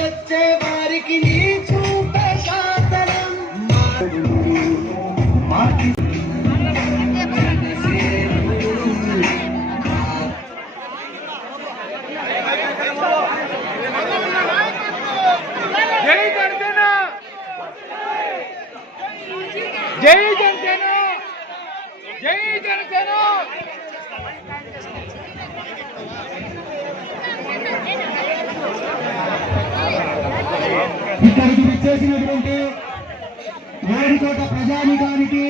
వచ్చే వారికి నీ చూపే శాసనం జై జనసేన, జై జనసేన, జై జనసేన. ఇక్కడికి విచ్చేసినటువంటి వేడుకోట ప్రజానికానికి,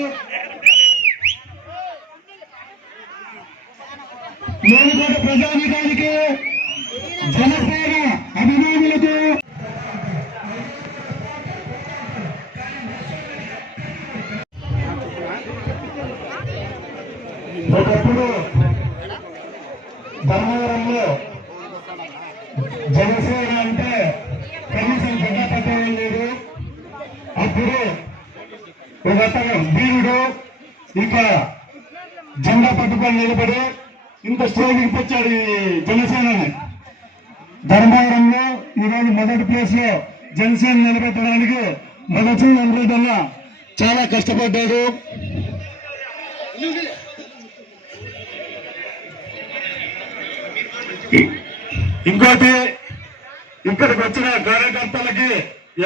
జనసేన అభిమానులకు ఒకప్పుడు ధర్మవరంలో జనసేన అంటే కనీసం జెండా పట్టడం లేదు. అప్పుడు ఒక వీరుడు ఇక జెండా పట్టుకొని నిలబడి ఇంత స్టేజ్కి తెచ్చాడు ఈ జనసేనని. ధర్మవరంలో ఈరోజు మొదటి ప్లేస్ లో జనసేన నిలబెట్టడానికి మొదటి అనుకుంటున్నా చాలా కష్టపడ్డాడు. ఇంకోటి, ఇక్కడికి వచ్చిన కార్యకర్తలకి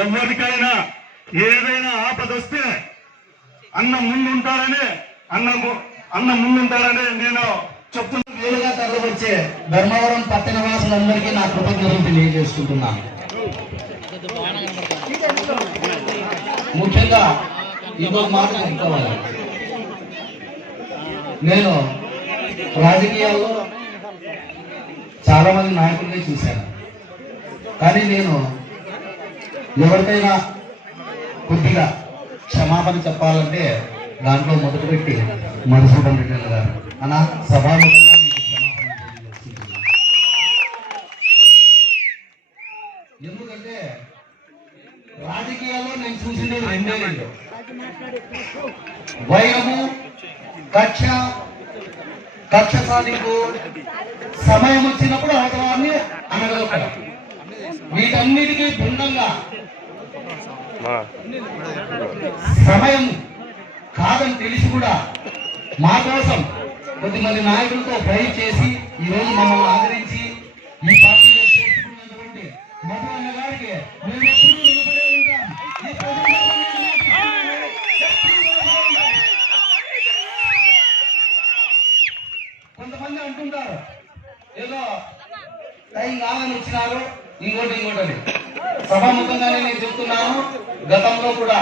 ఎవరికైనా ఏదైనా ఆపద వస్తే అన్న ముందుంటారని నేను చెప్తున్నా. వేలుగా తరలివచ్చే ధర్మవరం పట్టణ వాసులందరికీ నా కృతజ్ఞతలు తెలియజేసుకుంటున్నాను. ముఖ్యంగా ఇంకొక మాట చెప్పుకోవాలి. నేను రాజకీయాల్లో చాలా మంది నాయకుల్ని చూశాను, కానీ నేను ఎవరికైనా కొద్దిగా క్షమాపణ చెప్పాలంటే దాంట్లో మొదలు పెట్టి మధుసూదన్ రెడ్డి గారు అన్న సభాముఖంగా మీకు క్షమాపణ తెలియజేస్తున్నాను. ఎందుకంటే రాజకీయాల్లో నేను చూసింది రెండే రెండు: వైరము, కక్ష సాధింపు, సమయం వచ్చినప్పుడు అవతవాన్ని అనగలపడం. వీటన్నిటికీ భిన్నంగా సమయం కాదని తెలిసి కూడా మా కోసం కొద్దిమంది నాయకులతో ఫైట్ చేసి ఈరోజు మమ్మల్ని ఆదరించి ఈ పార్టీలో చేర్చుకున్నటువంటి మధు అన్న గారికి మేము ఎప్పుడు నిలబడే ఉంటాం. కొంతమంది అంటుంటారు ఏదో టైం కాదని వచ్చినారు ఇంకోటి. సభాముఖంగానే నేను చెప్తున్నాను, గతంలో కూడా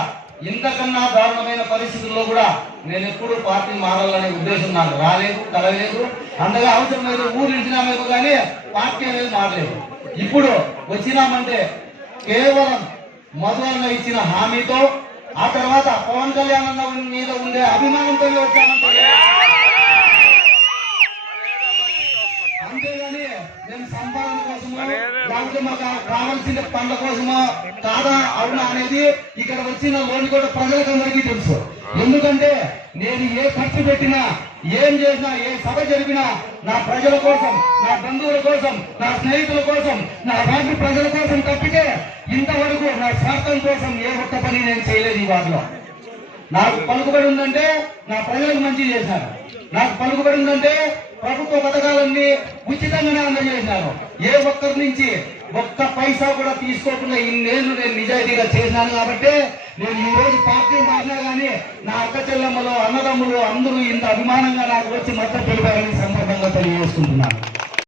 ఇంతకన్నా దారుణమైన పరిస్థితుల్లో కూడా నేను ఎప్పుడు పార్టీ మారాలనే ఉద్దేశం నాకు రాలేదు, కలగలేదు. అంతగా అవసరం లేదు, ఊరు ఇచ్చినామేమో కానీ పార్టీ అనేది మారలేదు. ఇప్పుడు వచ్చినామంటే కేవలం మధు అన్న ఇచ్చిన హామీతో, ఆ తర్వాత పవన్ కళ్యాణ్ అన్న మీద ఉండే అభిమానంతో వచ్చామంటే, అంతేగాని నేను సంపాదన కోసమో లేకపోతే మాకు కావాల్సిన పండ్ల కోసమో కాదా అవునా అనేది ఇక్కడ వచ్చిన లోనికోట ప్రజలకందరికీ తెలుసు. ఎందుకంటే నేను ఏ ఖర్చు పెట్టినా, ఏం చేసినా, ఏ సభ జరిపినా నా ప్రజల కోసం, నా బంధువుల కోసం, నా స్నేహితుల కోసం, నా రాష్ట్ర ప్రజల కోసం తప్పితే ఇంతవరకు నా స్వార్థం కోసం ఏ ఒక్క పని నేను చేయలేదు. ఈ వాటిలో నాకు పలుకుబడి ఉందంటే నా ప్రజలకు మంచి చేశాను. నాకు పలుకుబడి ఉందంటే ప్రభుత్వ పథకాలన్నీ ఉచితంగానే అందజేసినాను. ఏ ఒక్కరి నుంచి ఒక్క పైసా కూడా తీసుకోకుండా ఇన్నేళ్లు నేను నిజాయితీగా చేసినాను. కాబట్టి నేను ఈ రోజు పార్టీ మారినా కానీ నా అక్క చెల్లెమ్మలు, అన్నదమ్ములు అందరూ ఇంత అభిమానంగా నాకు వచ్చి మద్దతు తెలిపారని సందర్భంగా తెలియజేసుకుంటున్నాను.